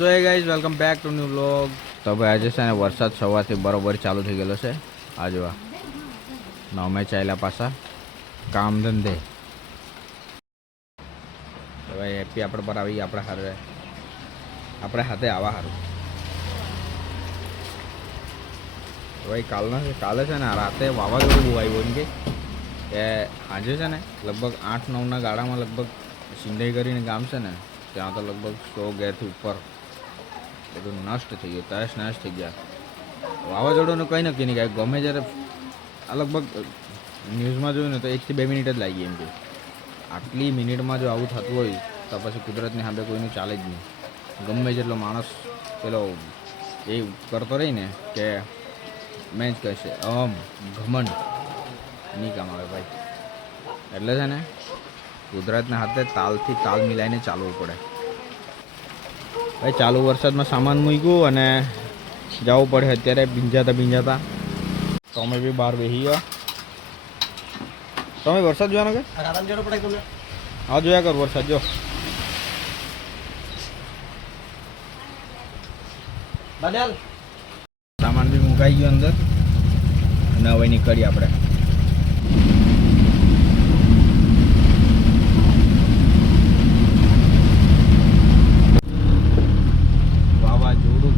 So hey guys welcome back to new vlog. તો ભાઈ આજે છે ને વરસાદ સવારથી બરોબર ચાલુ થઈ ગયેલો છે. આ જોવા અમે ચાલ્યા પાછા કામ ધંધે. તો ભાઈ હેપી આપણે પર આવી આપણે હાથે આવા સારું. ભાઈ કાલે છે ને રાતે વાવાઝોડું બહુ આવ્યું એમ કે આજે છે ને લગભગ 8-9ના ગાળામાં લગભગ સિંધાઈ કરીને ગામ છે ને ત્યાં તો લગભગ 100 ઘેરથી ઉપર બધું નષ્ટ થઈ ગયું, તહેશ નહેશ થઈ ગયા. વાવાઝોડુંનું કંઈ નક્કી નહીં કાંઈ ગમે જ્યારે આ લગભગ ન્યૂઝમાં જોયું ને તો 1 થી 2 મિનિટ જ લાગી એમ કે આટલી મિનિટમાં જો આવું થતું હોય તો પછી કુદરતની સામે કોઈનું ચાલે જ નહીં. ગમે જેટલો માણસ પેલો એ કરતો રહીને કે મેં જ કહેશે ઘમંડ નહીં કામ આવે ભાઈ. એટલે છે ને કુદરતના હાથે તાલથી તાલ મિલાઈને ચાલવું પડે ભાઈ. ચાલુ વરસાદમાં સામાન મૂક્યું અને જવું પડે અત્યારે ભીંજાતા. તો અમે બી બહાર બેસી ગયા. તમે વરસાદ જોવાનો કે હા જોયા કર વરસાદ જો. સામાન બી મુકાઈ ગયો અંદર અને હવે નીકળીએ આપણે. વાવાઝોડું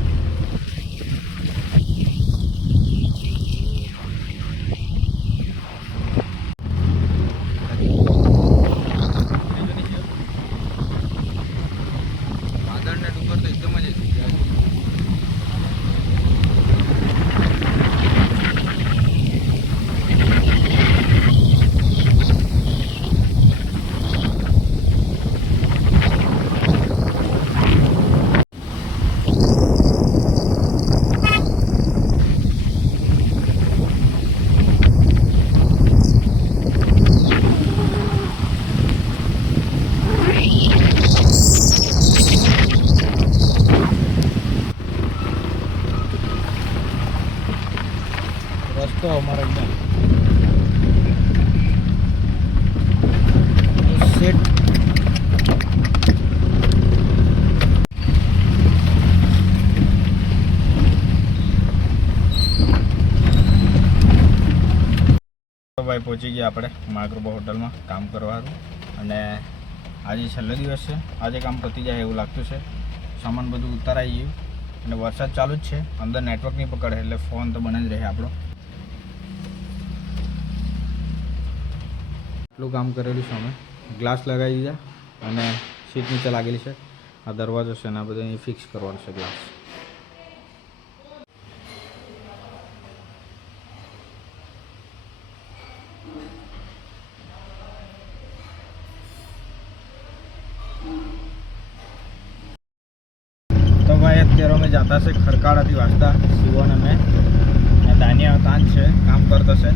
વાદળને ડુંગર તો એકદમ જ રસ્તો અમારે સેટ. ભાઈ પહોંચી ગયા આપણે માગરૂબા હોટલમાં કામ કરવાનું અને આજે છેલ્લો દિવસ છે. આજે કામ પતી જાય એવું લાગતું છે. સામાન બધું ઉતારાઈ ગયું અને વરસાદ ચાલુ જ છે. અંદર નેટવર્ક નહીં પકડે એટલે ફોન તો બને જ રહે આપણો. એટલું કામ કરેલું છે. અમે ગ્લાસ લગાવી દીધા અને સીટ નીચે લાગેલી છે. આ દરવાજો છે ને આ બધું ફિક્સ કરવાનું છે ગ્લાસ. તો ભાઈ અત્યારે અમે જતા છે ખરકાળાથી વાંચતા શિવન અમે દાનિયા તાન છે કામ કરતો છે.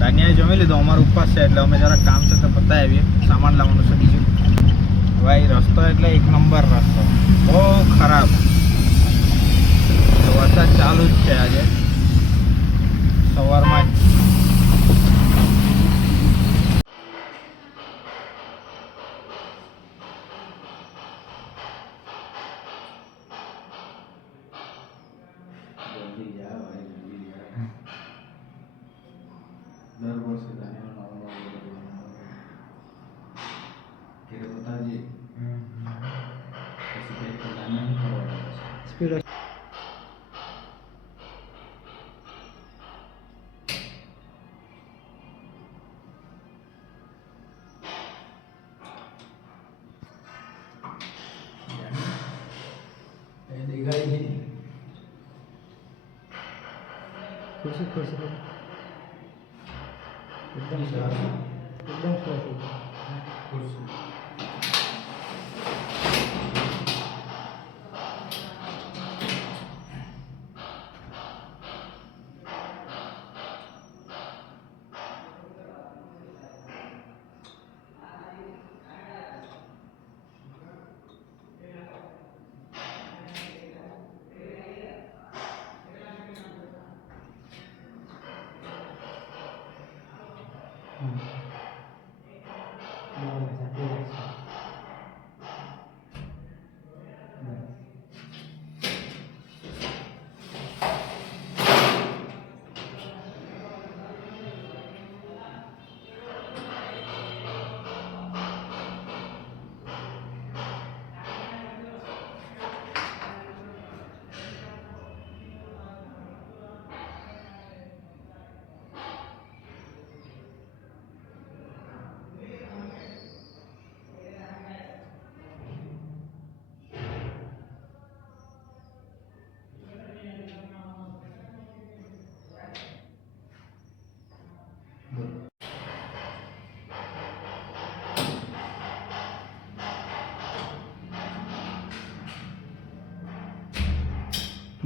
દાનિયાએ જમી લીધું, અમારો ઉપવાસ છે એટલે અમે જરા કામ છે તો પતાવી આવીએ. સામાન લાવવાનું છે બીજું. ભાઈ રસ્તો એટલે 1 નંબર રસ્તો, બહુ ખરાબ. વરસાદ ચાલુ જ છે આજે સવારમાં જ. દર વર્ષે સ્પીડ ખુશી એકદમ સરસ ખુશી.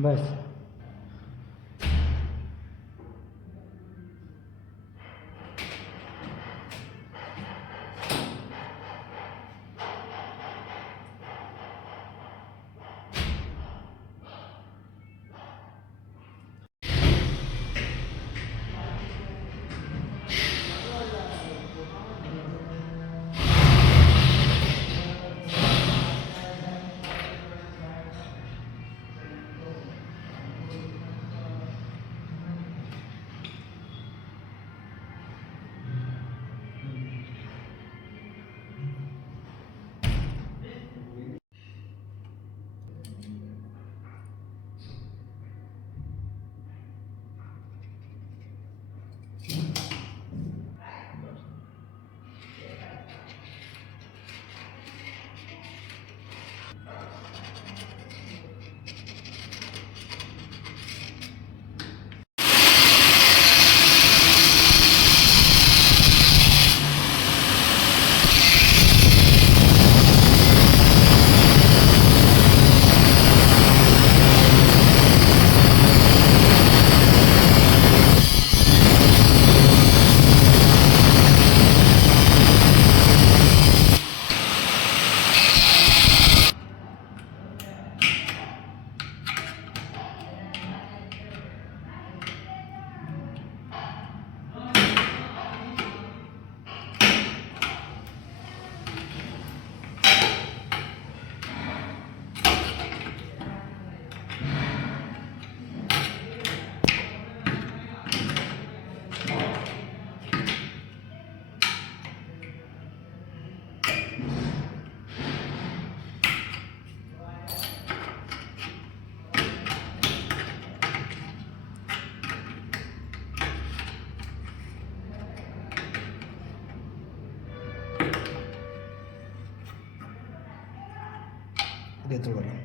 बस. देतो बरं.